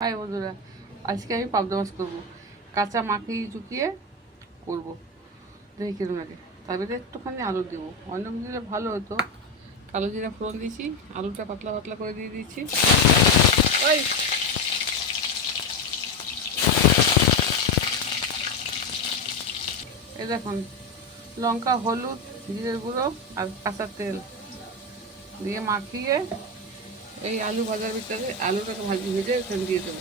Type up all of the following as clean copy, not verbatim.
High বন্ধুরা, আজকে আমি পাবদা মাছ করবো। কাঁচা মাখি চুকিয়ে করবো, দেখি কিরকম লাগে। তার ভিতরে একটুখানি আলু দেবো, অন্য দিলে ভালো হতো। কালো জিরা ফোড়ন দিয়েছি, আলুটা পাতলা পাতলা করে দিয়ে দিচ্ছি। ওই এই দেখুন, লঙ্কা, হলুদ, জিরের গুঁড়ো আর কাঁচা তেল দিয়ে মাখিয়ে এই আলু ভাজার ভিতরে আলুটাকে ভেজে এখানে দিয়ে দেবো।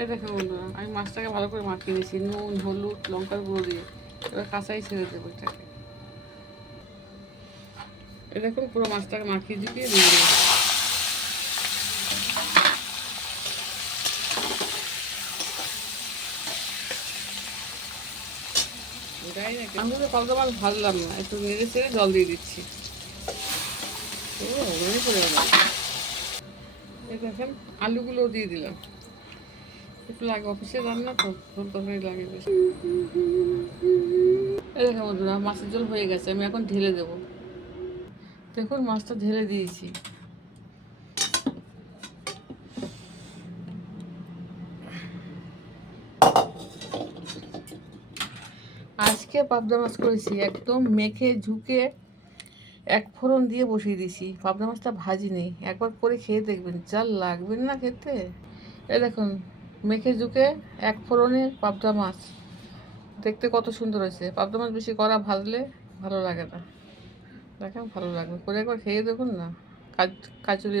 এই দেখুন বন্ধুরা, আমি মাছটাকে ভালো করে মাখিয়ে নিয়েছি নুন, হলুদ, লঙ্কার গুঁড়ো দিয়ে। এবার কাঁচাই ছেড়ে দেবো এটাকে। এই দেখুন, পুরো মাছটাকে মাখিয়ে দিয়ে দিয়ে দেবো। আমি তো পাবদা মাছ ভাজলাম না, একটু নেড়ে চেড়ে জল দিয়ে দিচ্ছি। এই দেখেন, আলুগুলো দিয়ে দিলাম। একটু লাগে, অফিসে রান্না তো ঝোল তরকারি লাগে বেশি। এই দেখেন বন্ধুরা, মাছের ঝোল হয়ে গেছে, আমি এখন ঢেলে দেবো। দেখুন, মাছটা ঢেলে দিয়েছি। আজকে পাবদা মাছ করেছি, একদম মেখে ঝুঁকে এক ফোড়ন দিয়ে বসিয়ে দিয়েছি। পাবদা মাছটা ভাজি নেই, একবার করে খেয়ে দেখবেন, যা লাগবেন না খেতে। এই দেখুন, মেখে ঝুঁকে এক ফোড়নে পাবদা মাছ, দেখতে কত সুন্দর হয়েছে। পাবদা মাছ বেশি কড়া ভাজলে ভালো লাগে না, দেখেন ভালো লাগবে, করে একবার খেয়ে দেখুন না। কাজুরি মাছ